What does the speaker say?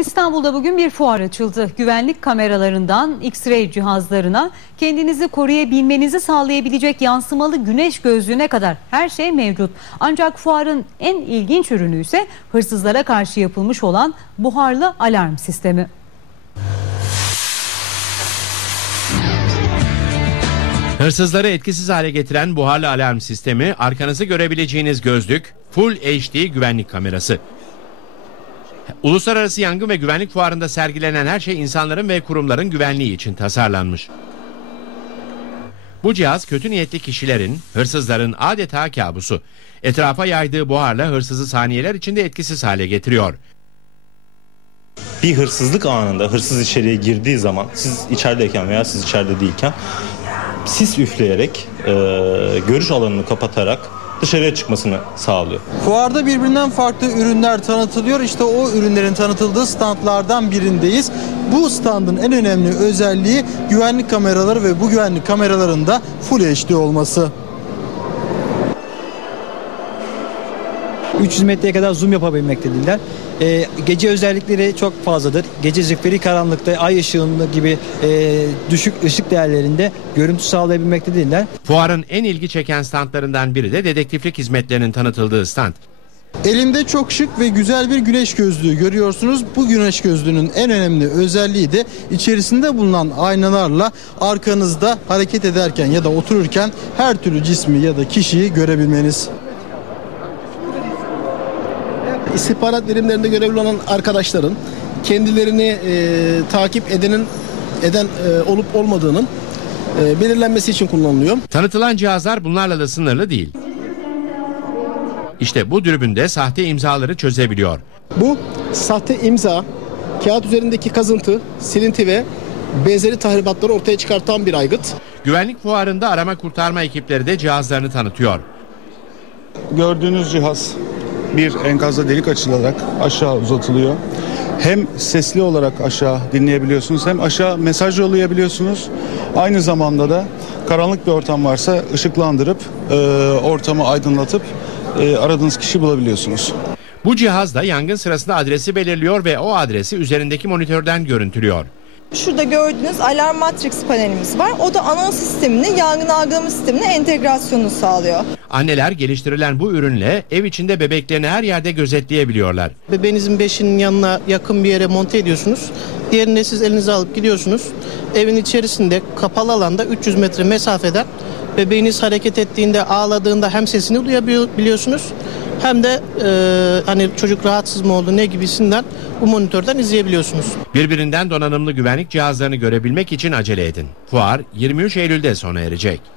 İstanbul'da bugün bir fuar açıldı. Güvenlik kameralarından X-ray cihazlarına kendinizi koruyabilmenizi sağlayabilecek yansımalı güneş gözlüğüne kadar her şey mevcut. Ancak fuarın en ilginç ürünü ise hırsızlara karşı yapılmış olan buharlı alarm sistemi. Hırsızları etkisiz hale getiren buharlı alarm sistemi, arkanızı görebileceğiniz gözlük, Full HD güvenlik kamerası. Uluslararası Yangın ve Güvenlik Fuarı'nda sergilenen her şey insanların ve kurumların güvenliği için tasarlanmış. Bu cihaz kötü niyetli kişilerin, hırsızların adeta kabusu. Etrafa yaydığı buharla hırsızı saniyeler içinde etkisiz hale getiriyor. bir hırsızlık anında hırsız içeriye girdiği zaman siz içerideyken veya siz içeride değilken sis üfleyerek e, görüş alanını kapatarak dışarıya çıkmasını sağlıyor. Fuarda birbirinden farklı ürünler tanıtılıyor. İşte o ürünlerin tanıtıldığı standlardan birindeyiz. Bu standın en önemli özelliği güvenlik kameraları ve bu güvenlik kameralarında Full HD olması. 300 metreye kadar zoom yapabilmektedirler. Ee, gece özellikleri çok fazladır. Gece zifiri karanlıkta ay ışığında gibi e, düşük ışık değerlerinde görüntü sağlayabilmektedirler. Fuarın en ilgi çeken standlarından biri de dedektiflik hizmetlerinin tanıtıldığı stand. Elimde çok şık ve güzel bir güneş gözlüğü görüyorsunuz. Bu güneş gözlüğünün en önemli özelliği de içerisinde bulunan aynalarla arkanızda hareket ederken ya da otururken her türlü cismi ya da kişiyi görebilmeniz. İstihbarat birimlerinde görevli olan arkadaşların kendilerini e, takip edenin eden e, olup olmadığının e, belirlenmesi için kullanılıyor. Tanıtılan cihazlar bunlarla da sınırlı değil. İşte bu dürbünde sahte imzaları çözebiliyor. Bu sahte imza, kağıt üzerindeki kazıntı, silinti ve benzeri tahribatları ortaya çıkartan bir aygıt. Güvenlik fuarında arama kurtarma ekipleri de cihazlarını tanıtıyor. Gördüğünüz cihaz bir enkazda delik açılarak aşağı uzatılıyor. Hem sesli olarak aşağı dinleyebiliyorsunuz hem aşağı mesaj yollayabiliyorsunuz. Aynı zamanda da karanlık bir ortam varsa ışıklandırıp e, ortamı aydınlatıp e, aradığınız kişi bulabiliyorsunuz. Bu cihaz da yangın sırasında adresi belirliyor ve o adresi üzerindeki monitörden görüntülüyor. Şurada gördüğünüz alarm matrix panelimiz var. O da anons sistemini, yangın algılama sistemine entegrasyonu sağlıyor. Anneler geliştirilen bu ürünle ev içinde bebeklerini her yerde gözetleyebiliyorlar. Bebeğinizin beşinin yanına yakın bir yere monte ediyorsunuz. Diğerini siz elinize alıp gidiyorsunuz. Evin içerisinde kapalı alanda 300 metre mesafeden bebeğiniz hareket ettiğinde ağladığında hem sesini duyabiliyorsunuz hem de e, hani çocuk rahatsız mı oldu ne gibisinden bu monitörden izleyebiliyorsunuz. Birbirinden donanımlı güvenlik cihazlarını görebilmek için acele edin. Fuar 23 Eylül'de sona erecek.